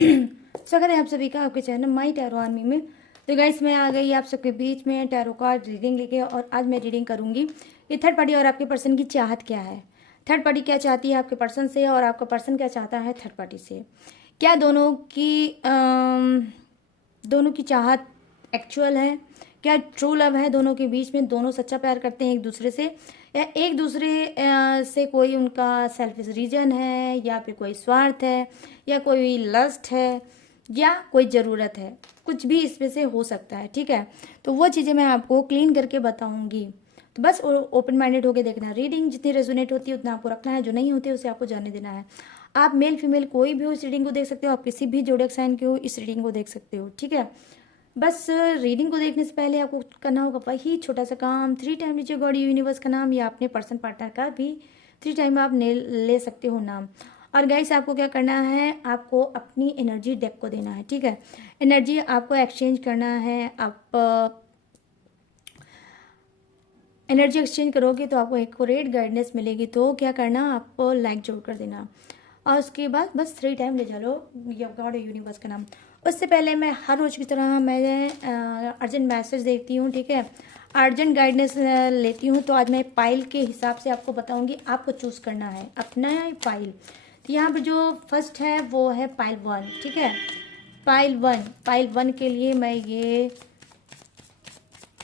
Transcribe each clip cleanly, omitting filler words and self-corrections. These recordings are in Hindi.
स्वागत है आप सभी का आपके चैनल माई टैरो आर्मी में। तो गाइस मैं आ गई आप सबके बीच में टैरो कार्ड रीडिंग लेके, और आज मैं रीडिंग करूंगी कि थर्ड पार्टी और आपके पर्सन की चाहत क्या है। थर्ड पार्टी क्या चाहती है आपके पर्सन से, और आपका पर्सन क्या चाहता है थर्ड पार्टी से। क्या दोनों की चाहत एक्चुअल है, क्या ट्रू लव है दोनों के बीच में, दोनों सच्चा प्यार करते हैं एक दूसरे से, या एक दूसरे से कोई उनका सेल्फिश रीजन है, या फिर कोई स्वार्थ है, या कोई लस्ट है, या कोई ज़रूरत है। कुछ भी इसमें से हो सकता है, ठीक है। तो वो चीज़ें मैं आपको क्लीन करके बताऊंगी। तो बस ओपन माइंडेड होकर देखना है। रीडिंग जितनी रेजोनेट होती है उतना आपको रखना है, जो नहीं होती है उसे आपको जाने देना है। आप मेल फीमेल कोई भी हो इस रीडिंग को देख सकते हो, आप किसी भी जोड़क साइन के हो इस रीडिंग को देख सकते हो, ठीक है। बस रीडिंग को देखने से पहले आपको करना होगा वही छोटा सा काम, 3 टाइम लीजिए गॉड यूनिवर्स का नाम, या अपने पर्सन पार्टनर का भी 3 टाइम आप ले सकते हो नाम। और गाइस आपको क्या करना है, आपको अपनी एनर्जी डेक को देना है, ठीक है। एनर्जी आपको एक्सचेंज करना है। आप एनर्जी एक्सचेंज करोगे तो आपको एक्यूरेट गाइडेंस मिलेगी। तो क्या करना, आपको लाइक जोड़ कर देना, और उसके बाद बस 3 टाइम ले चलो गॉड यूनिवर्स का नाम। उससे पहले मैं हर रोज़ की तरह मैं अर्जेंट मैसेज देखती हूँ, ठीक है, अर्जेंट गाइडेंस लेती हूँ। तो आज मैं पाइल के हिसाब से आपको बताऊँगी, आपको चूज़ करना है अपना पाइल। तो यहाँ पर जो फर्स्ट है वो है पाइल 1, ठीक है। पाइल वन के लिए मैं ये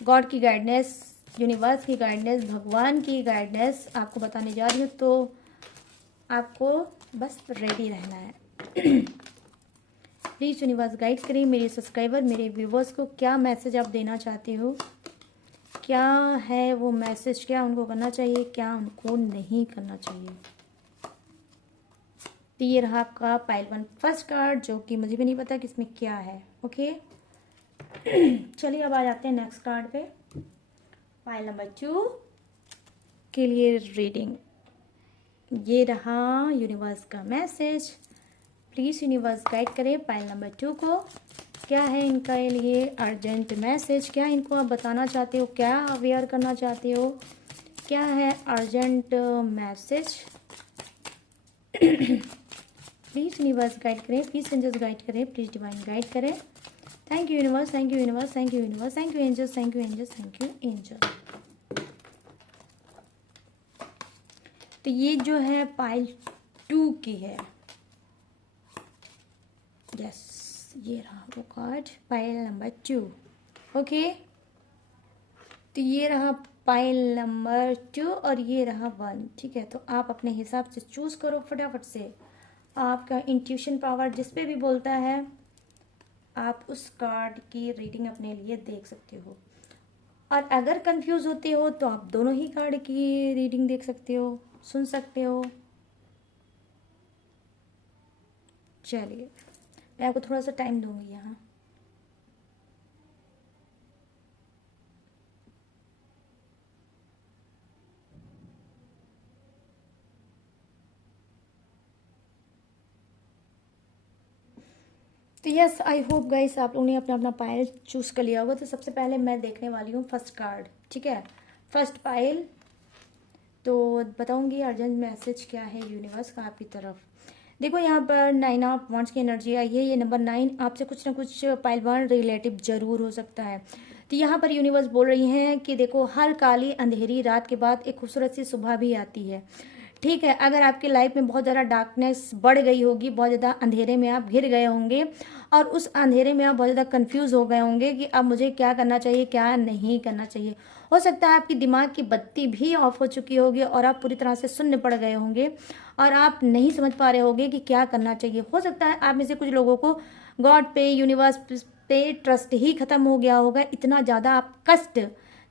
गॉड की गाइडेंस, यूनिवर्स की गाइडेंस, भगवान की गाइडेंस आपको बताने जा रही हूँ। तो आपको बस रेडी रहना है। प्लीज़ यूनिवर्स गाइड करिए मेरे सब्सक्राइबर, मेरे व्यूवर्स को। क्या मैसेज आप देना चाहते हो, क्या है वो मैसेज, क्या उनको करना चाहिए, क्या उनको नहीं करना चाहिए। तो ये रहा आपका पाइल 1 फर्स्ट कार्ड, जो कि मुझे भी नहीं पता कि इसमें क्या है, ओके। चलिए अब आ जाते हैं नेक्स्ट कार्ड पे। पाइल नंबर 2 के लिए रीडिंग, ये रहा यूनिवर्स का मैसेज। प्लीज़ यूनिवर्स गाइड करें पाइल नंबर 2 को। क्या है इनका लिए अर्जेंट मैसेज, क्या इनको आप बताना चाहते हो, क्या अवेयर करना चाहते हो, क्या है urgent message. Please universe guide करें, प्लीज़ एंजल्स गाइड करें, प्लीज़ डिवाइन गाइड करें। Thank you universe, thank you universe, thank you universe, thank you angels, thank you angels, thank you angel. तो ये जो है पाइल 2 की है, यस, ये रहा वो कार्ड पाइल नंबर 2, ओके। तो ये रहा पाइल नंबर 2 और ये रहा 1, ठीक है। तो आप अपने हिसाब से चूज़ करो फटाफट से। आपका इंट्यूशन पावर जिस पे भी बोलता है, आप उस कार्ड की रीडिंग अपने लिए देख सकते हो। और अगर कंफ्यूज होते हो तो आप दोनों ही कार्ड की रीडिंग देख सकते हो, सुन सकते हो। चलिए मैं आपको थोड़ा सा टाइम दूंगी यहाँ। तो यस, आई होप गाइस आप लोगों ने अपना अपना पाइल चूज़ कर लिया होगा। तो सबसे पहले मैं देखने वाली हूँ फर्स्ट कार्ड, ठीक है, फर्स्ट पाइल। तो बताऊंगी अर्जेंट मैसेज क्या है यूनिवर्स का आपकी तरफ। देखो यहाँ पर 9 ऑफ वांड्स की एनर्जी आई है। ये नंबर 9 आपसे कुछ ना कुछ पाइल 1 रिलेटिव जरूर हो सकता है। तो यहाँ पर यूनिवर्स बोल रही हैं कि देखो, हर काली अंधेरी रात के बाद एक खूबसूरत सी सुबह भी आती है, ठीक है। अगर आपकी लाइफ में बहुत ज़्यादा डार्कनेस बढ़ गई होगी, बहुत ज़्यादा अंधेरे में आप घिर गए होंगे, और उस अंधेरे में आप बहुत ज़्यादा कंफ्यूज हो गए होंगे कि अब मुझे क्या करना चाहिए, क्या नहीं करना चाहिए। हो सकता है आपकी दिमाग की बत्ती भी ऑफ हो चुकी होगी और आप पूरी तरह से शून्य पड़ गए होंगे, और आप नहीं समझ पा रहे होंगे कि क्या करना चाहिए। हो सकता है आप में से कुछ लोगों को गॉड पे, यूनिवर्स पे ट्रस्ट ही खत्म हो गया होगा। इतना ज़्यादा आप कष्ट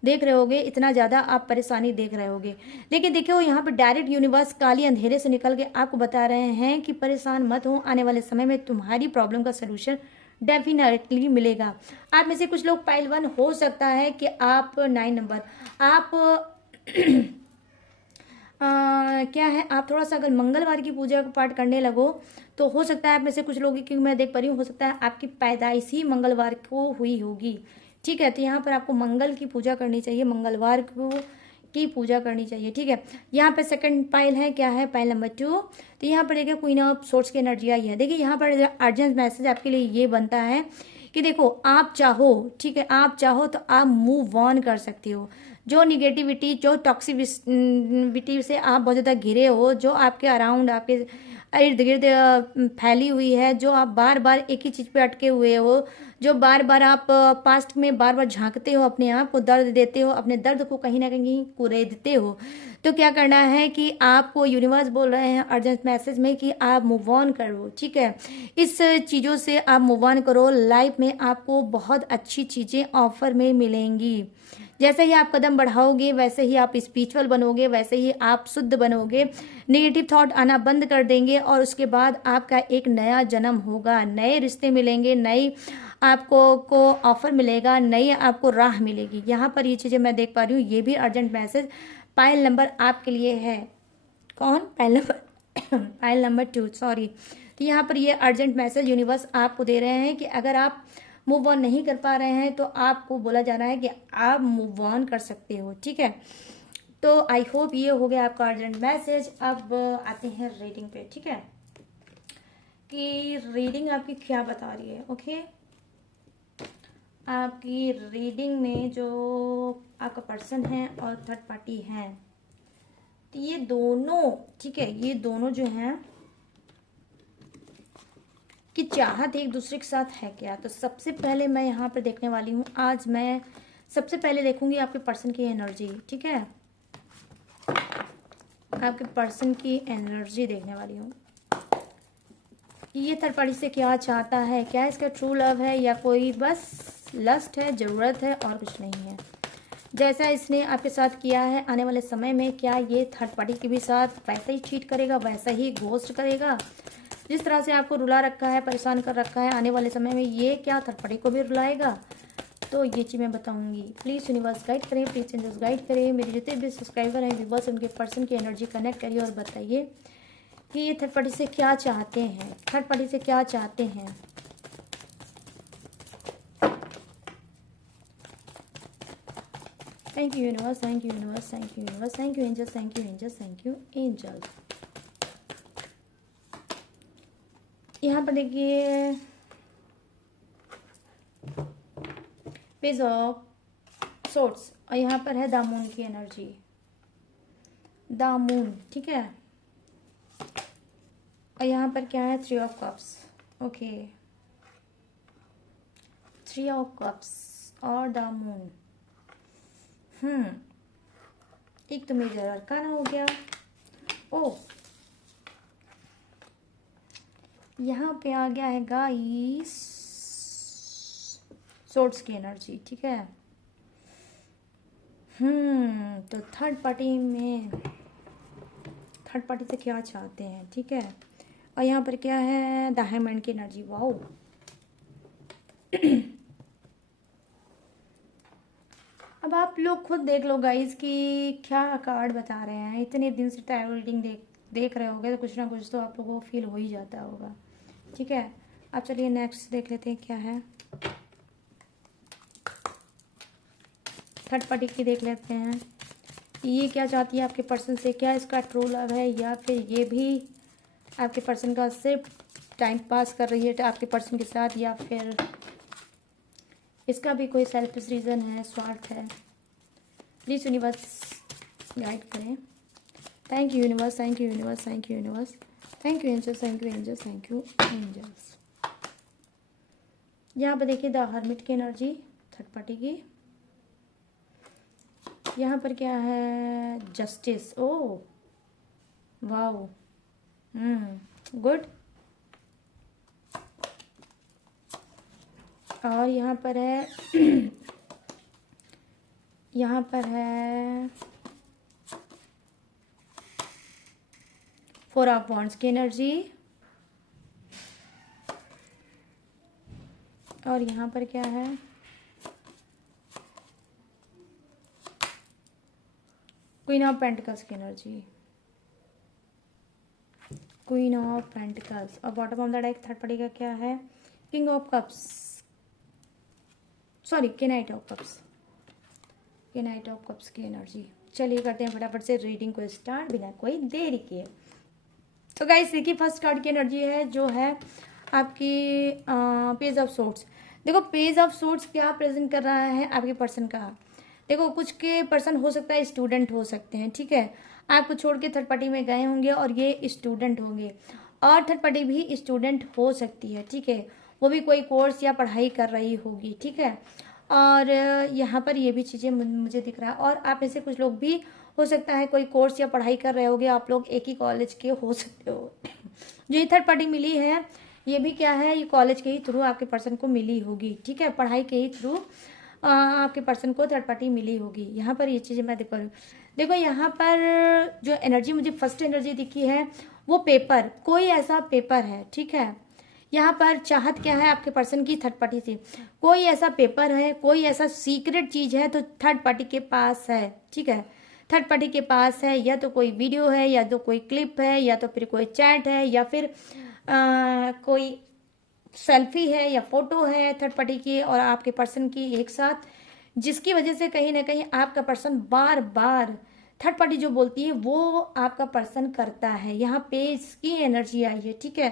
देख रहे होगे, इतना ज़्यादा आप परेशानी देख रहे होगे। लेकिन देखियो यहाँ पर डायरेक्ट यूनिवर्स काली अंधेरे से निकल के आपको बता रहे हैं कि परेशान मत हो, आने वाले समय में तुम्हारी प्रॉब्लम का सलूशन डेफिनेटली मिलेगा। आप में से कुछ लोग पाइल 1 हो सकता है कि आप 9 नंबर, आप क्या है, आप थोड़ा सा अगर मंगलवार की पूजा का पाठ करने लगो तो हो सकता है आप में से कुछ लोग, क्योंकि मैं देख पा रही हूँ, हो सकता है आपकी पैदाइश ही मंगलवार को हुई होगी, ठीक है। तो यहाँ पर आपको मंगल की पूजा करनी चाहिए मंगलवार को, की पूजा करनी चाहिए, ठीक है। यहाँ पे सेकंड पाइल है, क्या है, पाइल नंबर 2। तो यहाँ पर देखिए क्वीन ऑफ सोर्ट्स की एनर्जी आई है। देखिए यहाँ पर अर्जेंट मैसेज आपके लिए ये बनता है कि देखो आप चाहो, ठीक है, आप चाहो तो आप मूव ऑन कर सकते हो। जो निगेटिविटी, जो टॉक्सिविटी से आप बहुत ज़्यादा घिरे हो, जो आपके अराउंड, आपके इर्द गिर्द फैली हुई है, जो आप बार बार एक ही चीज़ पे अटके हुए हो, जो बार बार आप पास्ट में बार बार झांकते हो, अपने आप को दर्द देते हो, अपने दर्द को कहीं ना कहीं कुरेदते हो, तो क्या करना है कि आपको यूनिवर्स बोल रहे हैं अर्जेंट मैसेज में कि आप मूव ऑन करो, ठीक है। इस चीज़ों से आप मूव ऑन करो। लाइफ में आपको बहुत अच्छी चीज़ें ऑफर में मिलेंगी। जैसे ही आप कदम बढ़ाओगे वैसे ही आप स्पिरिचुअल बनोगे, वैसे ही आप शुद्ध बनोगे। नेगेटिव थॉट आना बंद कर देंगे और उसके बाद आपका एक नया जन्म होगा, नए रिश्ते मिलेंगे, नई आपको को ऑफर मिलेगा, नई आपको राह मिलेगी। यहाँ पर ये चीज़ें मैं देख पा रही हूँ। ये भी अर्जेंट मैसेज पाइल नंबर आपके लिए है। कौन? Pile number pile number 2, sorry. तो यहाँ पर ये अर्जेंट मैसेज यूनिवर्स आपको दे रहे हैं कि अगर आप मूव ऑन नहीं कर पा रहे हैं तो आपको बोला जा रहा है कि आप मूव ऑन कर सकते हो, ठीक है। तो आई होप ये हो गया आपका अर्जेंट मैसेज। अब आते हैं रीडिंग पे, ठीक है, कि रीडिंग आपकी क्या बता रही है। ओके, आपकी रीडिंग में जो आपका पर्सन है और थर्ड पार्टी है, तो ये दोनों, ठीक है, ये दोनों जो हैं कि चाहत एक दूसरे के साथ है क्या। तो सबसे पहले मैं यहाँ पर देखने वाली हूँ, आज मैं सबसे पहले देखूंगी आपके पर्सन की एनर्जी, ठीक है। आपके पर्सन की एनर्जी देखने वाली हूँ कि ये थर्ड पार्टी से क्या चाहता है, क्या इसका ट्रू लव है या कोई बस लस्ट है, ज़रूरत है और कुछ नहीं है। जैसा इसने आपके साथ किया है, आने वाले समय में क्या ये थर्ड पार्टी के भी साथ वैसा ही चीट करेगा, वैसा ही घोस्ट करेगा। जिस तरह से आपको रुला रखा है, परेशान कर रखा है, आने वाले समय में ये क्या थर्ड पार्टी को भी रुलाएगा, तो ये चीज़ मैं बताऊंगी। प्लीज़ यूनिवर्स गाइड करें, प्लीज़ एंजल्स गाइड करें। मेरे जितने भी सब्सक्राइबर हैं, व्यूवर्स, उनके पर्सन की एनर्जी कनेक्ट करिए और बताइए कि ये थर्ड पार्टी से क्या चाहते हैं, थर्ड पार्टी से क्या चाहते हैं। Thank you universe, thank you universe, thank you universe, thank you angels, thank you angels, thank you angels. यहाँ पर देखिए पेज ऑफ सोर्ट्स और यहाँ पर है द मून की एनर्जी, द मून, ठीक है। और यहाँ पर क्या है, 3 of cups, okay, 3 of cups और द मून। एक तो मेजर अरकाना हो गया। ओ, यहाँ पे आ गया है गाइस सोर्ट्स की एनर्जी, ठीक है। तो थर्ड पार्टी में, थर्ड पार्टी से क्या चाहते हैं, ठीक है। और यहाँ पर क्या है, द हैंगमैन की एनर्जी। वाओ, अब आप लोग खुद देख लो गाइस कि क्या कार्ड बता रहे हैं। इतने दिन से टाइम रीडिंग देख रहे होगे तो कुछ ना कुछ तो आप लोगों को फील हो ही जाता होगा, ठीक है। अब चलिए नेक्स्ट देख लेते हैं क्या है, थर्ड पार्टी की देख लेते हैं। ये क्या चाहती है आपके पर्सन से, क्या इसका ट्रू लव है या फिर ये भी आपके पर्सन का सिर्फ टाइम पास कर रही है आपके पर्सन के साथ, या फिर इसका भी कोई सेल्फिश रीज़न है, स्वार्थ है। प्लीज़ यूनिवर्स गाइड करें। Thank you universe, thank you universe, thank you universe, thank you angels, thank you angels, thank you angels. यहाँ पर देखिए द हर्मिट की एनर्जी थर्ड पार्टी की। यहाँ पर क्या है, जस्टिस। Oh wow, good. और यहाँ पर है यहाँ पर है 4 ऑफ वॉन्ड्स की एनर्जी। और यहाँ पर क्या है, क्वीन ऑफ पेंटिकल्स की एनर्जी, क्वीन ऑफ पेंटिकल्स। और bottom of the deck third party का क्या है, king of cups, sorry, night of cups, night of cups की एनर्जी। चलिए करते हैं फटाफट से रीडिंग को स्टार्ट बिना कोई देरी किए। तो गाइस देखिए फर्स्ट कार्ड की एनर्जी है जो है आपकी पेज ऑफ सोर्ट्स। देखो पेज ऑफ सोर्ट्स क्या प्रेजेंट कर रहा है आपके पर्सन का। देखो कुछ के पर्सन हो सकता है स्टूडेंट हो सकते हैं, ठीक है, आपको छोड़ के थर्ड पार्टी में गए होंगे और ये स्टूडेंट होंगे, और थर्ड पार्टी भी स्टूडेंट हो सकती है, ठीक है, वो भी कोई कोर्स या पढ़ाई कर रही होगी, ठीक है। और यहाँ पर ये भी चीज़ें मुझे दिख रहा है, और आप में से कुछ लोग भी हो सकता है कोई कोर्स या पढ़ाई कर रहे होगे, आप लोग एक ही कॉलेज के हो सकते हो। जो ये थर्ड पार्टी मिली है ये भी क्या है, ये कॉलेज के ही थ्रू आपके पर्सन को मिली होगी, ठीक है, पढ़ाई के ही थ्रू आपके पर्सन को थर्ड पार्टी मिली होगी। यहाँ पर ये चीज़ें मैं देख पा रही हूँ। देखो यहाँ पर जो एनर्जी मुझे फर्स्ट एनर्जी दिखी है वो पेपर, कोई ऐसा पेपर है, ठीक है। यहाँ पर चाहत क्या है आपके पर्सन की थर्ड पार्टी से, कोई ऐसा पेपर है, कोई ऐसा सीक्रेट चीज़ है तो थर्ड पार्टी के पास है, ठीक है, थर्ड पार्टी के पास है, या तो कोई वीडियो है, या तो कोई क्लिप है, या तो फिर कोई चैट है, या फिर कोई सेल्फी है या फोटो है थर्ड पार्टी की और आपके पर्सन की एक साथ, जिसकी वजह से कहीं ना कहीं आपका पर्सन बार बार थर्ड पार्टी जो बोलती है वो आपका पर्सन करता है। यहाँ पे इसकी एनर्जी आई है, ठीक है।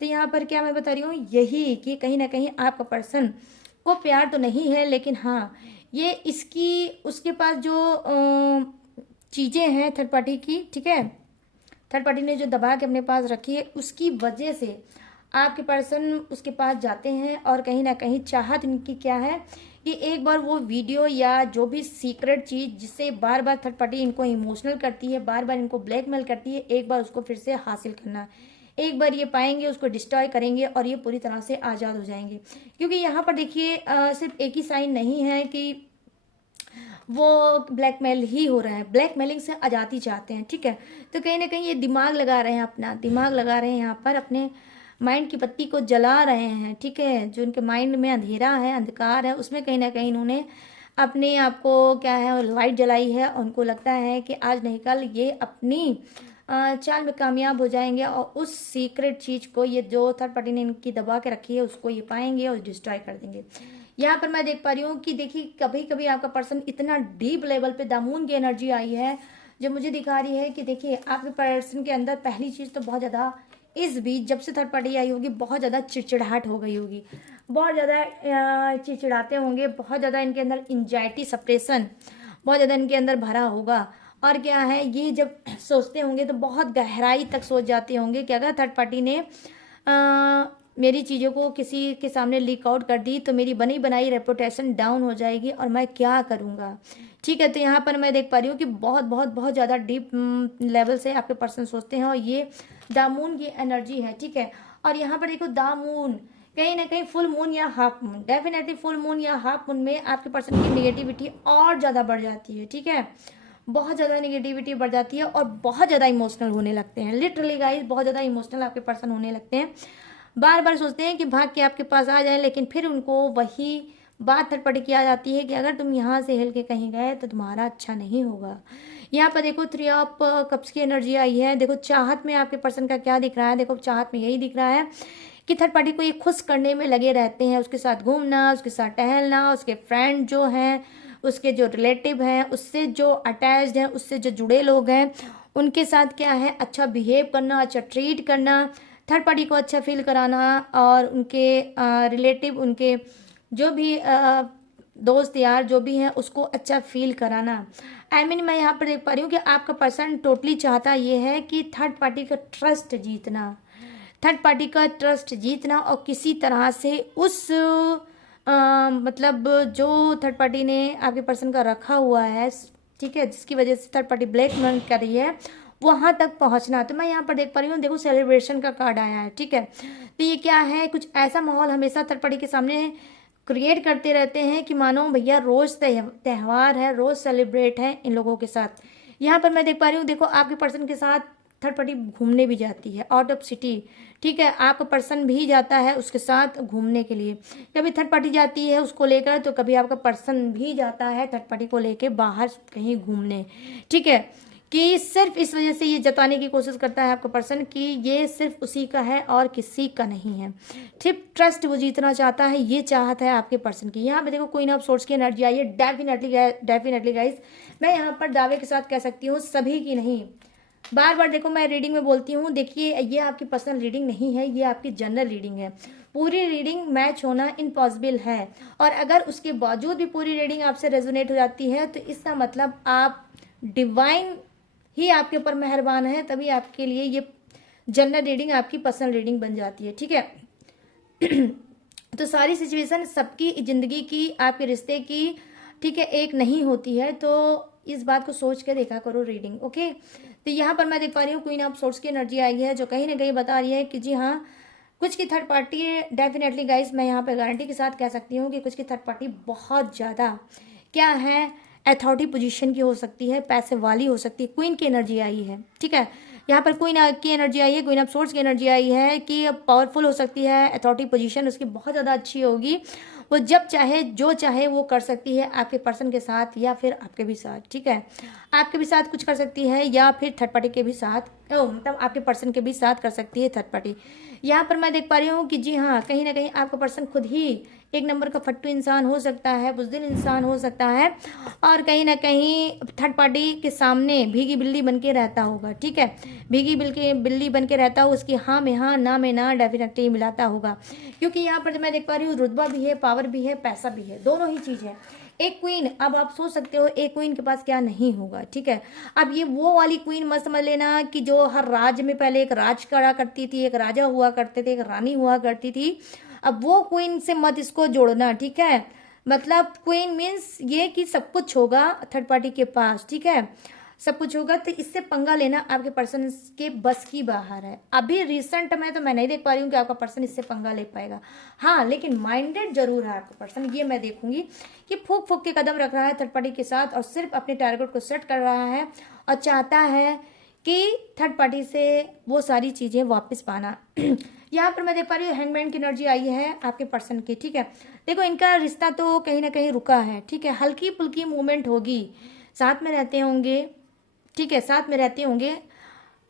तो यहाँ पर क्या मैं बता रही हूँ, यही कि कहीं ना कहीं आपका पर्सन को प्यार तो नहीं है, लेकिन हाँ ये इसकी उसके पास जो चीज़ें हैं थर्ड पार्टी की, ठीक है, थर्ड पार्टी ने जो दबा के अपने पास रखी है उसकी वजह से आपके पर्सन उसके पास जाते हैं, और कहीं ना कहीं चाहत इनकी क्या है कि एक बार वो वीडियो या जो भी सीक्रेट चीज़ जिससे बार बार थर्ड पार्टी इनको इमोशनल करती है, बार बार इनको ब्लैकमेल करती है, एक बार उसको फिर से हासिल करना, एक बार ये पाएंगे उसको डिस्ट्रॉय करेंगे और ये पूरी तरह से आज़ाद हो जाएंगे। क्योंकि यहाँ पर देखिए सिर्फ एक ही साइन नहीं है कि वो ब्लैकमेल ही हो रहा है, ब्लैकमेलिंग से आज़ादी चाहते हैं, ठीक है। तो कहीं ना कहीं ये दिमाग लगा रहे हैं, अपना दिमाग लगा रहे हैं, यहाँ पर अपने माइंड की बत्ती को जला रहे हैं, ठीक है। जो उनके माइंड में अंधेरा है, अंधकार है, उसमें कहीं ना कहीं इन्होंने अपने आप को क्या है लाइट जलाई है, और उनको लगता है कि आज नहीं कल ये अपनी चाल में कामयाब हो जाएंगे, और उस सीक्रेट चीज़ को ये जो थर्ड पार्टी ने इनकी दबा के रखी है उसको ये पाएंगे और डिस्ट्रॉय कर देंगे। यहाँ पर मैं देख पा रही हूँ कि देखिए कभी कभी आपका पर्सन इतना डीप लेवल पे दामून की एनर्जी आई है जो मुझे दिखा रही है कि देखिए आपके पर्सन के अंदर पहली चीज़ तो बहुत ज़्यादा इस बीच जब से थर्ड पार्टी आई होगी बहुत ज़्यादा चिड़चिड़ाहट हो गई होगी, बहुत ज़्यादा चिड़चिड़ाते होंगे, बहुत ज़्यादा इनके अंदर एंजाइटी सप्रेशन बहुत ज़्यादा इनके अंदर भरा होगा। और क्या है ये जब सोचते होंगे तो बहुत गहराई तक सोच जाते होंगे कि अगर थर्ड पार्टी ने मेरी चीज़ों को किसी के सामने लीक आउट कर दी तो मेरी बनी बनाई रेपुटेशन डाउन हो जाएगी और मैं क्या करूँगा, ठीक है। तो यहाँ पर मैं देख पा रही हूँ कि बहुत बहुत बहुत ज़्यादा डीप लेवल से आपके पर्सन सोचते हैं, और ये दामून की एनर्जी है, ठीक है। और यहाँ पर देखो दामून कहीं ना कहीं फुल मून या half moon, definitely full moon या हाफ मून में आपके पर्सन की नेगेटिविटी और ज़्यादा बढ़ जाती है, ठीक है, बहुत ज़्यादा नेगेटिविटी बढ़ जाती है और बहुत ज़्यादा इमोशनल होने लगते हैं। लिटरली गाइस बहुत ज़्यादा इमोशनल आपके पर्सन होने लगते हैं, बार बार सोचते हैं कि भाग के आपके पास आ जाए, लेकिन फिर उनको वही बात थर्ड पार्टी की आ जाती है कि अगर तुम यहाँ से हिल के कहीं गए तो तुम्हारा अच्छा नहीं होगा। यहाँ पर देखो 3 ऑफ कप्स की एनर्जी आई है। देखो चाहत में आपके पर्सन का क्या दिख रहा है, देखो चाहत में यही दिख रहा है कि थर्ड पार्टी को ये खुश करने में लगे रहते हैं, उसके साथ घूमना, उसके साथ टहलना, उसके फ्रेंड जो हैं, उसके जो रिलेटिव हैं, उससे जो अटैच्ड हैं, उससे जो जुड़े लोग हैं, उनके साथ क्या है अच्छा बिहेव करना, अच्छा ट्रीट करना, थर्ड पार्टी को अच्छा फील कराना, और उनके रिलेटिव उनके जो भी दोस्त यार जो भी हैं उसको अच्छा फील कराना। मैं यहाँ पर देख पा रही हूँ कि आपका पर्सन टोटली चाहता ये है कि थर्ड पार्टी का ट्रस्ट जीतना, थर्ड पार्टी का ट्रस्ट जीतना, और किसी तरह से उस मतलब जो थर्ड पार्टी ने आपके पर्सन का रखा हुआ है, ठीक है, जिसकी वजह से थर्ड पार्टी ब्लैकमेल कर रही है, वहां तक पहुंचना। तो मैं यहाँ पर देख पा रही हूँ, देखो सेलिब्रेशन का कार्ड आया है, ठीक है। तो ये क्या है, कुछ ऐसा माहौल हमेशा थर्ड पार्टी के सामने क्रिएट करते रहते हैं कि मानो भैया रोज त्यौहार है, रोज सेलिब्रेट है इन लोगों के साथ। यहाँ पर मैं देख पा रही हूँ, देखो आपके पर्सन के साथ थर्ड पार्टी घूमने भी जाती है आउट ऑफ सिटी, ठीक है, आपका पर्सन भी जाता है उसके साथ घूमने के लिए। कभी थर्ड पार्टी जाती है उसको लेकर, तो कभी आपका पर्सन भी जाता है थर्ड पार्टी को लेकर बाहर कहीं घूमने, ठीक है। कि सिर्फ इस वजह से ये जताने की कोशिश करता है आपका पर्सन कि ये सिर्फ उसी का है और किसी का नहीं है। ठीक, ट्रस्ट वो जीतना चाहता है, ये चाहत है आपके पर्सन की। यहाँ पे देखो क्वीन ऑफ सोर्स की एनर्जी आई है। डेफिनेटली गाइस मैं यहाँ पर दावे के साथ कह सकती हूँ सभी की नहीं। बार बार देखो मैं रीडिंग में बोलती हूँ, देखिए ये आपकी पर्सनल रीडिंग नहीं है, ये आपकी जनरल रीडिंग है। पूरी रीडिंग मैच होना इम्पॉसिबल है, और अगर उसके बावजूद भी पूरी रीडिंग आपसे रेजोनेट हो जाती है तो इसका मतलब आप डिवाइन ही आपके ऊपर मेहरबान है, तभी आपके लिए ये जनरल रीडिंग आपकी पर्सनल रीडिंग बन जाती है। ठीक है तो सारी सिचुएशन सबकी ज़िंदगी की, आपके रिश्ते की, ठीक है, एक नहीं होती है। तो इस बात को सोच के देखा करो रीडिंग। ओके, तो यहाँ पर मैं देख पा रही हूँ क्वीन ऑफ सोर्स की एनर्जी आई है, जो कहीं ना कहीं बता रही है कि जी हाँ कुछ की थर्ड पार्टी डेफिनेटली गाइस मैं यहाँ पे गारंटी के साथ कह सकती हूँ कि कुछ की थर्ड पार्टी बहुत ज़्यादा क्या है, अथॉरिटी पोजीशन की हो सकती है, पैसे वाली हो सकती है। क्वीन की एनर्जी आई है, ठीक है, यहाँ पर क्वीन की एनर्जी आई है, क्वीन ऑफ सोर्स की एनर्जी आई है कि पावरफुल हो सकती है, अथॉरिटी पोजीशन उसकी बहुत ज़्यादा अच्छी होगी। वो जब चाहे जो चाहे वो कर सकती है आपके पर्सन के साथ या फिर आपके भी साथ। ठीक है, आपके भी साथ कुछ कर सकती है या फिर थर्ड पार्टी के भी साथ, मतलब आपके पर्सन के भी साथ कर सकती है थर्ड पार्टी। यहाँ पर मैं देख पा रही हूँ कि जी हाँ कहीं ना कहीं आपका पर्सन खुद ही एक नंबर का फट्टू इंसान हो सकता है, बुज़दिल इंसान हो सकता है, और कहीं ना कहीं थर्ड पार्टी के सामने भीगी बिल्ली बन के रहता होगा। ठीक है, भीगी बिल्ली बन के रहता हो, उसकी हाँ में हाँ ना में ना डेफिनेटली मिलाता होगा। क्योंकि यहाँ पर मैं देख पा रही हूँ रुतबा भी है, पावर भी है, पैसा भी है, दोनों ही चीज़ है। एक क्वीन, अब आप सोच सकते हो एक क्वीन के पास क्या नहीं होगा। ठीक है, अब ये वो वाली क्वीन मत समझ लेना कि जो हर राज्य में पहले एक राज करा करती थी, एक राजा हुआ करते थे, एक रानी हुआ करती थी। अब वो क्वीन से मत इसको जोड़ना। ठीक है, मतलब क्वीन मीन्स ये कि सब कुछ होगा थर्ड पार्टी के पास। ठीक है, सब कुछ होगा, तो इससे पंगा लेना आपके पर्सन के बस की बाहर है। अभी रिसेंट में तो मैं नहीं देख पा रही हूँ कि आपका पर्सन इससे पंगा ले पाएगा। हाँ, लेकिन माइंडेड जरूर है आपका पर्सन, ये मैं देखूंगी कि फूक फूक के कदम रख रहा है थर्ड पार्टी के साथ और सिर्फ अपने टारगेट को सेट कर रहा है और चाहता है कि थर्ड पार्टी से वो सारी चीज़ें वापस पाना। यहाँ पर मैं देख पा रही हूँ हैंगमैन की एनर्जी आई है आपके पर्सन की। ठीक है, देखो इनका रिश्ता तो कहीं ना कहीं रुका है। ठीक है, हल्की फुल्की मूवमेंट होगी, साथ में रहते होंगे। ठीक है, साथ में रहते होंगे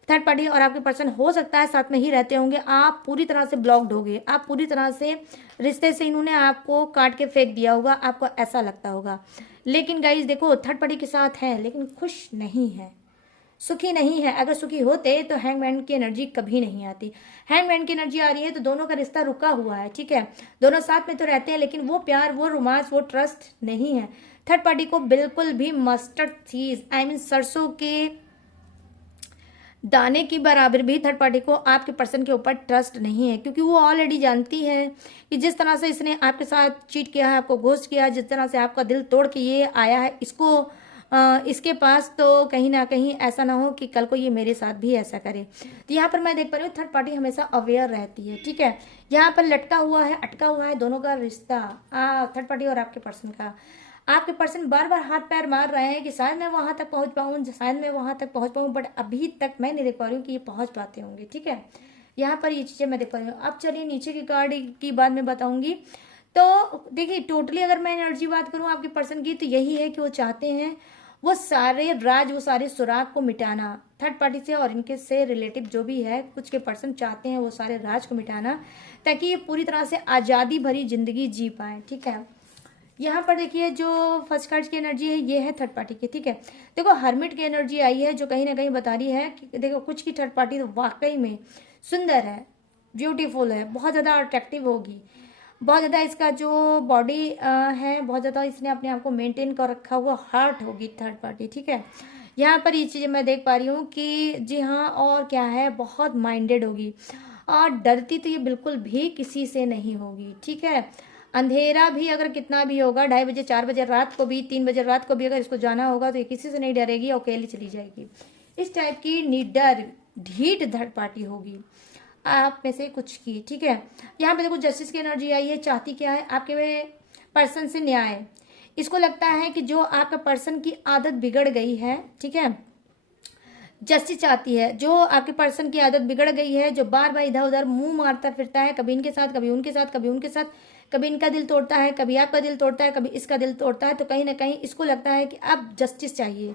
थर्ड पार्टी और आपके पर्सन, हो सकता है साथ में ही रहते होंगे। आप पूरी तरह से ब्लॉक्ड होगे, आप पूरी तरह से रिश्ते से इन्होंने आपको काट के फेंक दिया होगा, आपको ऐसा लगता होगा। लेकिन गाइज देखो थर्ड पार्टी के साथ है लेकिन खुश नहीं है, सुखी नहीं है। अगर सुखी होते तो हैंगमैन की एनर्जी कभी नहीं आती। हैंगमैन की एनर्जी आ रही है तो दोनों का रिश्ता रुका हुआ है। ठीक है, दोनों साथ में तो रहते हैं लेकिन वो प्यार, वो रोमांस, वो ट्रस्ट नहीं है। थर्ड पार्टी को बिल्कुल भी मस्टर्ड चीज, आई मीन सरसों के दाने की बराबर भी थर्ड पार्टी को आपके पर्सन के ऊपर ट्रस्ट नहीं है, क्योंकि वो ऑलरेडी जानती है कि जिस तरह से इसने आपके साथ चीट किया है, आपको घोस्ट किया है, जिस तरह से आपका दिल तोड़ के ये आया है, इसके पास तो कहीं ना कहीं ऐसा ना हो कि कल को ये मेरे साथ भी ऐसा करे। तो यहाँ पर मैं देख पा रही हूँ थर्ड पार्टी हमेशा अवेयर रहती है। ठीक है, यहाँ पर लटका हुआ है, अटका हुआ है दोनों का रिश्ता, थर्ड पार्टी और आपके पर्सन का। आपके पर्सन बार बार हाथ पैर मार रहे हैं कि शायद मैं वहां तक पहुंच पाऊँ, शायद मैं वहां तक पहुंच पाऊँ, बट अभी तक मैं नहीं देख पा रही हूँ कि ये पहुंच पाते होंगे। ठीक है, यहाँ पर ये चीज़ें मैं देख पा रही हूँ। अब चलिए नीचे की कार्ड की बात मैं बताऊंगी। तो देखिए टोटली अगर मैं एनर्जी बात करूँ आपके पर्सन की, तो यही है कि वो चाहते हैं वो सारे राज, वो सारे सुराग को मिटाना थर्ड पार्टी से और इनके से रिलेटिव जो भी है, कुछ के पर्सन चाहते हैं वो सारे राज को मिटाना ताकि ये पूरी तरह से आज़ादी भरी जिंदगी जी पाए। ठीक है, यहाँ पर देखिए जो फर्स्ट कार्ड की एनर्जी है ये है थर्ड पार्टी की। ठीक है, देखो हर्मिट की एनर्जी आई है जो कहीं ना कहीं बता रही है कि देखो कुछ की थर्ड पार्टी तो वाकई में सुंदर है, ब्यूटीफुल है, बहुत ज़्यादा अट्रैक्टिव होगी, बहुत ज़्यादा इसका जो बॉडी है, बहुत ज़्यादा इसने अपने आप को मेंटेन कर रखा हुआ हार्ट होगी थर्ड पार्टी। ठीक है, यहाँ पर ये चीज़ें मैं देख पा रही हूँ कि जी हाँ, और क्या है, बहुत माइंडेड होगी और डरती तो ये बिल्कुल भी किसी से नहीं होगी। ठीक है, अंधेरा भी अगर कितना भी होगा, 2:30 बजे, 4 बजे रात को भी, 3 बजे रात को भी अगर इसको जाना होगा तो ये किसी से नहीं डरेगी, अकेली चली जाएगी। इस टाइप की निडर ढीठ थर्ड पार्टी होगी आप में से कुछ की। ठीक है, यहाँ पे देखो जस्टिस की एनर्जी आई है, चाहती क्या है आपके पर्सन से न्याय। इसको लगता है कि जो आपका पर्सन की आदत बिगड़ गई है, ठीक है, जस्टिस चाहती है, जो आपके पर्सन की आदत बिगड़ गई है, जो बार बार इधर उधर मुंह मारता फिरता है, कभी इनके साथ, कभी उनके साथ, कभी उनके साथ, कभी इनका दिल तोड़ता है, कभी आपका दिल तोड़ता है, कभी इसका दिल तोड़ता है, तो कहीं ना कहीं इसको लगता है कि अब जस्टिस चाहिए।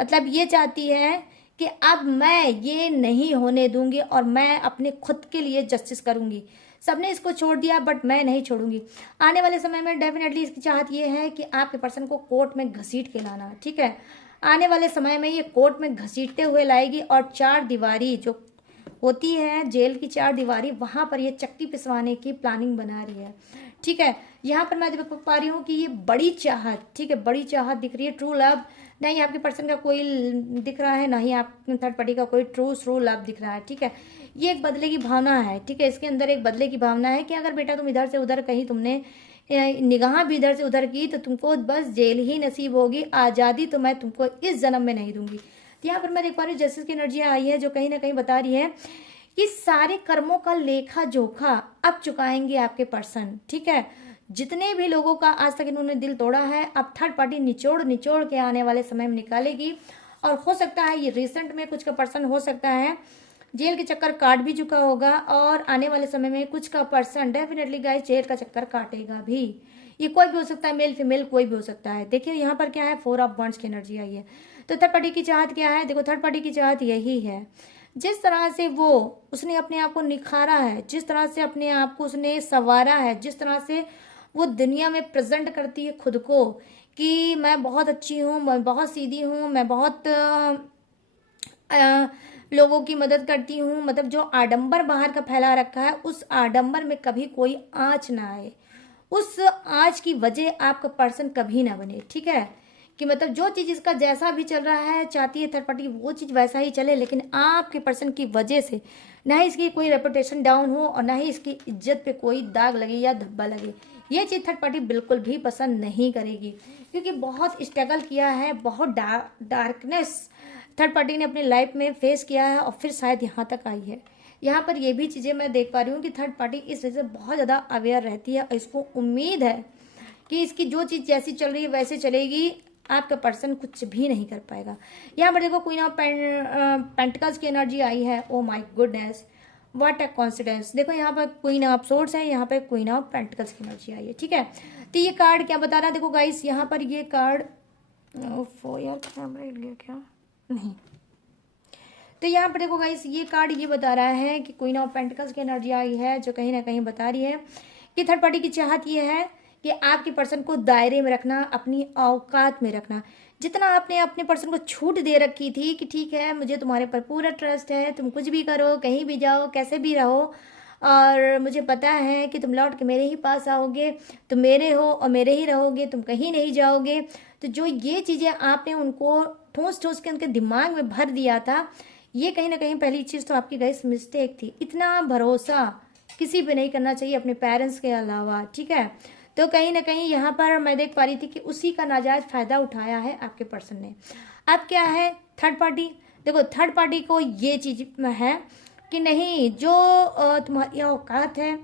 मतलब ये चाहती है कि अब मैं ये नहीं होने दूंगी और मैं अपने खुद के लिए जस्टिस करूंगी। सबने इसको छोड़ दिया बट मैं नहीं छोड़ूंगी। आने वाले समय में डेफिनेटली इसकी चाहत ये है कि आपके पर्सन को कोर्ट में घसीट के लाना, ठीक है। आने वाले समय में ये कोर्ट में घसीटते हुए लाएगी और चार दीवारी जो होती है, जेल की चार दीवारी, वहां पर ये चक्की पिसवाने की प्लानिंग बना रही है, ठीक है। यहाँ पर मैं देख पा रही हूँ कि ये बड़ी चाहत, ठीक है, बड़ी चाहत दिख रही है, ट्रू लव। नहीं आपके पर्सन का कोई दिख रहा है, ना ही आप थर्ड पार्टी का कोई ट्रू लव दिख रहा है, ठीक है। ये एक बदले की भावना है, ठीक है, इसके अंदर एक बदले की भावना है कि अगर बेटा तुम इधर से उधर कहीं तुमने निगाह भी इधर से उधर की तो तुमको बस जेल ही नसीब होगी, आज़ादी तो मैं तुमको इस जन्म में नहीं दूंगी। तो यहाँ पर मैं देख पा रही हूँ जस्टिस की एनर्जी आई है जो कहीं ना कहीं बता रही है कि सारे कर्मों का लेखा जोखा अब चुकाएंगे आपके पर्सन, ठीक है। जितने भी लोगों का आज तक इन्होंने दिल तोड़ा है, अब थर्ड पार्टी निचोड़ निचोड़ के आने वाले समय में निकालेगी। और हो सकता है ये रिसेंट में कुछ का पर्सन हो सकता है जेल के चक्कर काट भी चुका होगा, और आने वाले समय में कुछ का पर्सन डेफिनेटली गाइस जेल का चक्कर काटेगा भी। ये कोई भी हो सकता है, मेल फीमेल कोई भी हो सकता है। देखिए यहाँ पर क्या है, 4 ऑफ वंड्स की एनर्जी आई है। तो थर्ड पार्टी की चाहत क्या है, देखो थर्ड पार्टी की चाहत यही है, जिस तरह से वो उसने अपने आप को निखारा है, जिस तरह से अपने आप को उसने संवारा है, जिस तरह से वो दुनिया में प्रेजेंट करती है खुद को कि मैं बहुत अच्छी हूँ, मैं बहुत सीधी हूँ, मैं बहुत लोगों की मदद करती हूँ, मतलब जो आडंबर बाहर का फैला रखा है उस आडंबर में कभी कोई आँच ना आए, उस आँच की वजह आपका पर्सन कभी ना बने, ठीक है। कि मतलब जो चीज़ इसका जैसा भी चल रहा है चाहती है थर्ड पार्टी वो चीज़ वैसा ही चले, लेकिन आपके पर्सन की वजह से ना ही इसकी कोई रेपुटेशन डाउन हो और ना ही इसकी इज्जत पे कोई दाग लगे या धब्बा लगे। ये चीज़ थर्ड पार्टी बिल्कुल भी पसंद नहीं करेगी, क्योंकि बहुत स्ट्रगल किया है, बहुत डार्कनेस थर्ड पार्टी ने अपनी लाइफ में फेस किया है और फिर शायद यहाँ तक आई है। यहाँ पर ये भी चीज़ें मैं देख पा रही हूँ कि थर्ड पार्टी इस वजह से बहुत ज़्यादा अवेयर रहती है और इसको उम्मीद है कि इसकी जो चीज़ जैसी चल रही है वैसे चलेगी, आपका पर्सन कुछ भी नहीं कर पाएगा। यहाँ पर देखो क्वीन ऑफ पेंटिकल्स की एनर्जी आई है। Oh my goodness, what a coincidence. देखो यहाँ पर क्वीन ऑफ सोर्ड्स है, यहाँ पर क्वीन ऑफ पेंटिकल्स की एनर्जी आई है, ठीक है। तो ये कार्ड क्या बता रहा है, देखो गाइस यहाँ पर ये कार्ड यार कैमरा हिल गया क्या, नहीं। तो यहाँ पर देखो गाइस ये कार्ड ये बता रहा है कि क्वीन ऑफ पेंटिकल्स की एनर्जी आई है जो कहीं ना कहीं बता रही है कि थर्ड पार्टी की चाहत ये है कि आपके पर्सन को दायरे में रखना, अपनी औकात में रखना। जितना आपने अपने पर्सन को छूट दे रखी थी कि ठीक है मुझे तुम्हारे पर पूरा ट्रस्ट है, तुम कुछ भी करो, कहीं भी जाओ, कैसे भी रहो, और मुझे पता है कि तुम लौट के मेरे ही पास आओगे, तुम मेरे हो और मेरे ही रहोगे, तुम कहीं नहीं जाओगे। तो जो ये चीज़ें आपने उनको ठोस ठोस के उनके दिमाग में भर दिया था, ये कहीं ना कहीं पहली चीज़ तो आपकी गाइस मिस्टेक थी। इतना भरोसा किसी पे नहीं करना चाहिए अपने पेरेंट्स के अलावा, ठीक है। तो कहीं ना कहीं यहाँ पर मैं देख पा रही थी कि उसी का नाजायज फायदा उठाया है आपके पर्सन ने। अब क्या है थर्ड पार्टी, देखो थर्ड पार्टी को ये चीज है कि नहीं, जो तुम्हारी औकात है,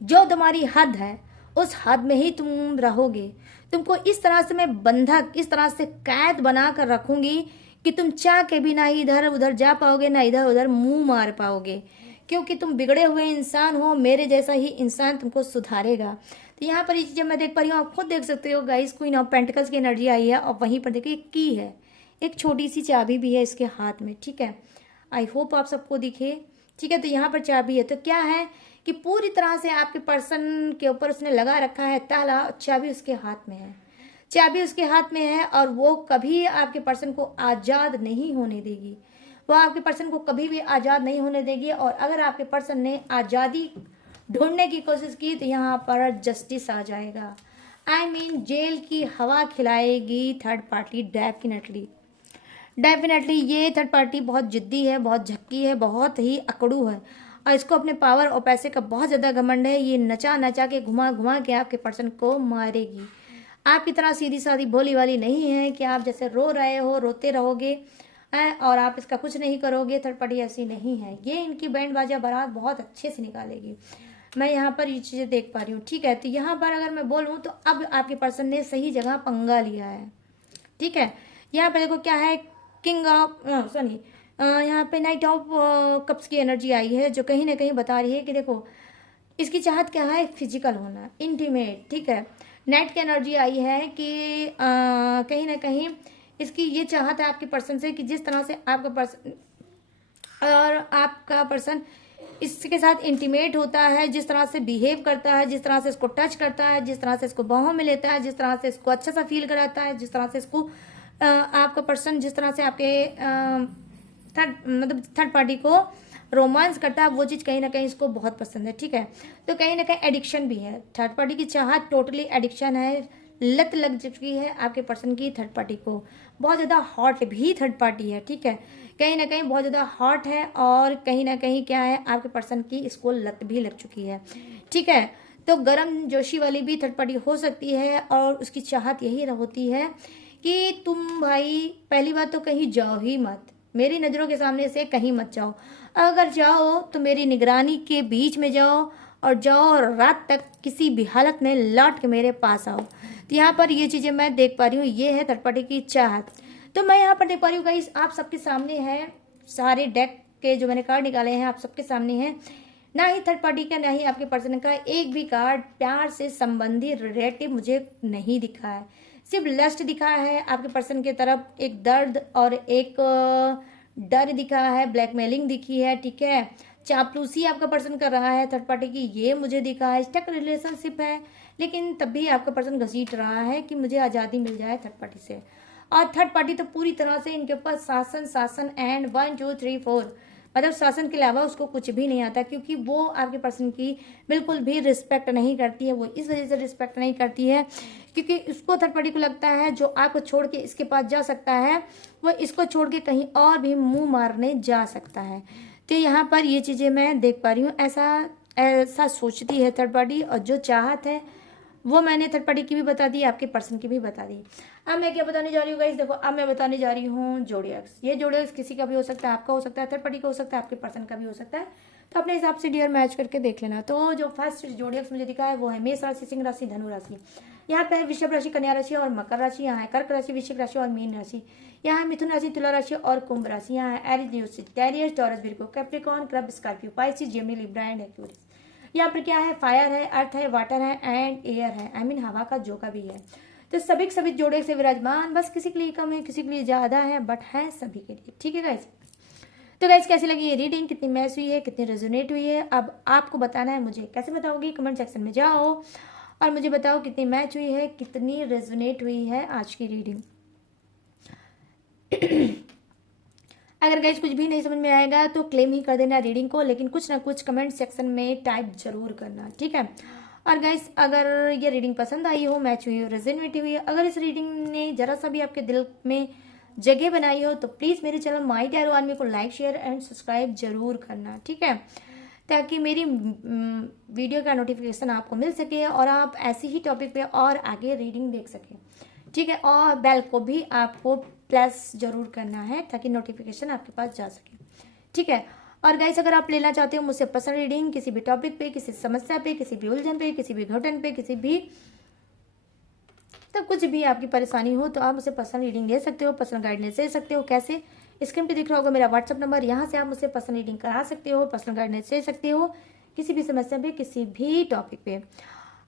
जो तुम्हारी हद है, उस हद में ही तुम रहोगे। तुमको इस तरह से मैं बंधक, इस तरह से कैद बना कर रखूंगी कि तुम चाह के भी ना इधर उधर जा पाओगे, ना इधर उधर मुंह मार पाओगे, क्योंकि तुम बिगड़े हुए इंसान हो, मेरे जैसा ही इंसान तुमको सुधारेगा। तो यहाँ पर ये चीज़ें मैं देख पा रही हूँ, आप खुद देख सकते हो गाइस, क्वीन ऑफ पेंटिकल्स की एनर्जी आई है और वहीं पर देखिए एक की है, एक छोटी सी चाबी भी है इसके हाथ में, ठीक है। आई होप आप सबको दिखे, ठीक है। तो यहाँ पर चाबी है, तो क्या है कि पूरी तरह से आपके पर्सन के ऊपर उसने लगा रखा है ताला, चाबी उसके हाथ में है, चाबी उसके हाथ में है, और वो कभी आपके पर्सन को आज़ाद नहीं होने देगी, वो आपके पर्सन को कभी भी आज़ाद नहीं होने देगी। और अगर आपके पर्सन ने आज़ादी ढूंढने की कोशिश की तो यहाँ पर जस्टिस आ जाएगा, आई मीन जेल की हवा खिलाएगी थर्ड पार्टी डेफिनेटली। डेफिनेटली ये थर्ड पार्टी बहुत जिद्दी है, बहुत झक्की है, बहुत ही अकड़ू है, और इसको अपने पावर और पैसे का बहुत ज़्यादा घमंड है। ये नचा नचा के घुमा घुमा के आपके पर्सन को मारेगी। आपकी तरह सीधी सादी भोली वाली नहीं है कि आप जैसे रो रहे हो रोते रहोगे और आप इसका कुछ नहीं करोगे। थर्ड पार्टी ऐसी नहीं है, ये इनकी बैंड बाजा बारात बहुत अच्छे से निकालेगी। मैं यहाँ पर ये चीज़ें देख पा रही हूँ, ठीक है। तो यहाँ पर अगर मैं बोलूँ तो अब आपके पर्सन ने सही जगह पंगा लिया है, ठीक है। यहाँ पर देखो क्या है, किंग ऑफ सॉरी यहाँ पे नाइट ऑफ कप्स की एनर्जी आई है जो कहीं ना कहीं बता रही है कि देखो इसकी चाहत क्या है, फिजिकल होना, इंटीमेट, ठीक है। नाइट की एनर्जी आई है कि कहीं ना कहीं इसकी ये चाहत है आपके पर्सन से कि जिस तरह से आपका पर्सन और आपका पर्सन इसके साथ इंटीमेट होता है, जिस तरह से बिहेव करता है, जिस तरह से इसको टच करता है, जिस तरह से इसको बाहों में लेता है, जिस तरह से इसको अच्छा सा फील कराता है, जिस तरह से इसको आपका पर्सन जिस तरह से आपके थर्ड पार्टी को रोमांस करता है, वो चीज़ कहीं ना कहीं इसको बहुत पसंद है। ठीक है, तो कहीं ना कहीं एडिक्शन भी है, थर्ड पार्टी की चाहत टोटली एडिक्शन है, लत लग चुकी है आपके पर्सन की थर्ड पार्टी को। बहुत ज़्यादा हॉट भी थर्ड पार्टी है। ठीक है, कहीं ना कहीं बहुत ज़्यादा हॉट है और कहीं ना कहीं क्या है आपके पर्सन की इसको लत भी लग चुकी है। ठीक है, तो गर्म जोशी वाली भी थर्ड पार्टी हो सकती है और उसकी चाहत यही होती है कि तुम भाई पहली बात तो कहीं जाओ ही मत, मेरी नज़रों के सामने से कहीं मत जाओ, अगर जाओ तो मेरी निगरानी के बीच में जाओ और जाओ और रात तक किसी भी हालत में लौट के मेरे पास आओ। तो यहाँ पर ये चीज़ें मैं देख पा रही हूँ, ये है थर्ड पार्टी की चाहत। तो मैं यहाँ पर देख पा रही हूँ गाइस, आप सबके सामने है सारे डेक के जो मैंने कार्ड निकाले हैं आप सबके सामने हैं। ना ही थर्ड पार्टी का ना ही आपके पर्सन का एक भी कार्ड प्यार से संबंधित रिलेटिव मुझे नहीं दिखा है, सिर्फ लस्ट दिखा है आपके पर्सन की तरफ, एक दर्द और एक डर दिखा है, ब्लैकमेलिंग दिखी है। ठीक है, चापलूसी आपका पर्सन कर रहा है थर्ड पार्टी की, ये मुझे दिखा है। स्टक रिलेशनशिप है लेकिन तब भी आपका पर्सन घसीट रहा है कि मुझे आज़ादी मिल जाए थर्ड पार्टी से। और थर्ड पार्टी तो पूरी तरह से इनके ऊपर शासन एंड 1 2 3 4 मतलब शासन के अलावा उसको कुछ भी नहीं आता, क्योंकि वो आपके पर्सन की बिल्कुल भी रिस्पेक्ट नहीं करती है। वो इस वजह से रिस्पेक्ट नहीं करती है क्योंकि उसको थर्ड पार्टी को लगता है जो आपको छोड़ के इसके पास जा सकता है वो इसको छोड़ के कहीं और भी मुंह मारने जा सकता है। तो यहाँ पर ये चीज़ें मैं देख पा रही हूँ, ऐसा सोचती है थर्ड पार्टी। और जो चाहत है वो मैंने थर्ड पार्टी की भी बता दी, आपके पर्सन की भी बता दी। अब मैं क्या बताने जा रही हूँ गाइस, देखो अब मैं बताने जा रही हूँ जोडियक्स। ये जोडियक्स किसी का भी हो सकता है, आपका हो सकता है, थर्ड पार्टी का हो सकता है, आपके पर्सन का भी हो सकता है। तो अपने हिसाब से डियर मैच करके देख लेना। तो जो फर्स्ट जोडियक्स मुझे दिखा है वो है मेष राशि, सिंह राशि, धनु राशि। यहाँ पे है वृषभ राशि, कन्या राशि और मकर राशि। यहाँ है कर्क राशि, वृश्चिक राशि और मीन राशि। यहाँ है मिथुन राशि, तुला राशि और कुंभ राशि। यहाँ है Aries, Leo, Sagittarius, Taurus, Virgo, Capricorn, crab, Scorpio, Pisces, Gemini, Libra and Aquarius. यहाँ पर क्या है, फायर है, अर्थ है, वाटर है एंड एयर है, आई मीन हवा का जोका भी है। तो सभी जोड़े से विराजमान, बस किसी के लिए कम है किसी के लिए ज़्यादा है, बट है सभी के लिए। ठीक है गाइस, तो गाइस कैसी लगी ये रीडिंग, कितनी मैच हुई है, कितनी रेजोनेट हुई है, अब आपको बताना है। मुझे कैसे बताओगी, कमेंट सेक्शन में जाओ और मुझे बताओ कितनी मैच हुई है, कितनी रेजोनेट हुई है आज की रीडिंग। अगर गाइस कुछ भी नहीं समझ में आएगा तो क्लेम ही कर देना रीडिंग को, लेकिन कुछ ना कुछ कमेंट सेक्शन में टाइप जरूर करना। ठीक है, और गाइस अगर ये रीडिंग पसंद आई हो, मैच हुई हो, रेजोनेट हुई है, अगर इस रीडिंग ने जरा सा भी आपके दिल में जगह बनाई हो तो प्लीज़ मेरे चैनल माई टैरो आर्मी को लाइक शेयर एंड सब्सक्राइब जरूर करना। ठीक है, ताकि मेरी वीडियो का नोटिफिकेशन आपको मिल सके और आप ऐसी ही टॉपिक पे और आगे रीडिंग देख सकें। ठीक है, और बेल को भी आपको प्रेस जरूर करना है ताकि नोटिफिकेशन आपके पास जा सके। ठीक है, और गाइस अगर आप लेना चाहते हो मुझसे पर्सनल रीडिंग किसी भी टॉपिक पे, किसी समस्या पे, किसी भी उलझन पे, किसी भी घटन पे, किसी भी तो कुछ भी आपकी परेशानी हो तो आप मुझसे पर्सनल रीडिंग ले सकते हो, पर्सनल गाइडेंस ले सकते हो। कैसे, स्क्रीन पे दिख रहा होगा मेरा व्हाट्सअप नंबर, यहाँ से आप मुझसे पर्सनल रीडिंग करा सकते हो, पर्सनल गाइडेंस ले सकते हो किसी भी समस्या पे, किसी भी टॉपिक पे।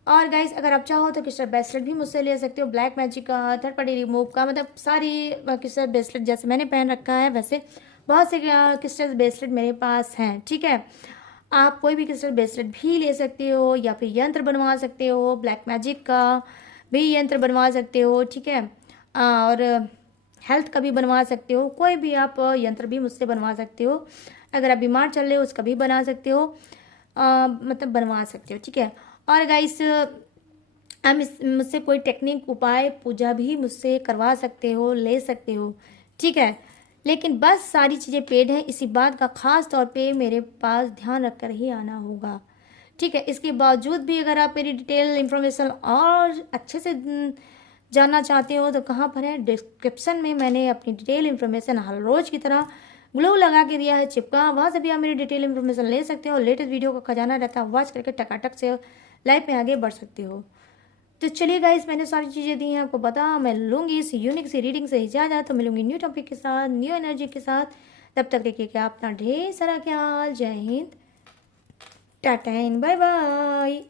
और गाइस अगर आप चाहो तो क्रिस्टल ब्रेसलेट भी मुझसे ले सकते हो, ब्लैक मैजिक का, थर्ड पार्टी रिमूव का, मतलब सारी क्रिस्टल ब्रेसलेट जैसे मैंने पहन रखा है वैसे बहुत से क्रिस्टल ब्रेसलेट मेरे पास हैं। ठीक है, आप कोई भी क्रिस्टल ब्रेसलेट भी ले सकते हो या फिर यंत्र बनवा सकते हो, ब्लैक मैजिक का भी यंत्र बनवा सकते हो। ठीक है, और हेल्थ का भी बनवा सकते हो, कोई भी आप यंत्र भी मुझसे बनवा सकते हो। अगर आप बीमार चल रहे हो उसका भी बना सकते हो, मतलब बनवा सकते हो। ठीक है, और गाइस आप मुझसे कोई टेक्निक, उपाय, पूजा भी मुझसे करवा सकते हो, ले सकते हो। ठीक है, लेकिन बस सारी चीज़ें पेड हैं, इसी बात का खास तौर पे मेरे पास ध्यान रखकर ही आना होगा। ठीक है, इसके बावजूद भी अगर आप मेरी डिटेल इन्फॉर्मेशन और अच्छे से जानना चाहते हो तो कहाँ पर है, डिस्क्रिप्शन में मैंने अपनी डिटेल इन्फॉर्मेशन हर रोज़ की तरह ग्लो लगा के दिया है, चिपका, वहाँ से भी आप मेरी डिटेल इन्फॉर्मेशन ले सकते हो। लेटेस्ट वीडियो का खजाना रहता है, वॉच करके टकाटक से लाइफ में आगे बढ़ सकते हो। तो चलिए गाइस, मैंने सारी चीज़ें दी हैं आपको बता, मैं लूँगी इस यूनिक सी रीडिंग से इजाज़त, तो मिलूंगी न्यू टॉपिक के साथ, न्यू एनर्जी के साथ। तब तक देखिए अपना ढेर सारा ख्याल। जय Hind, tata and bye bye.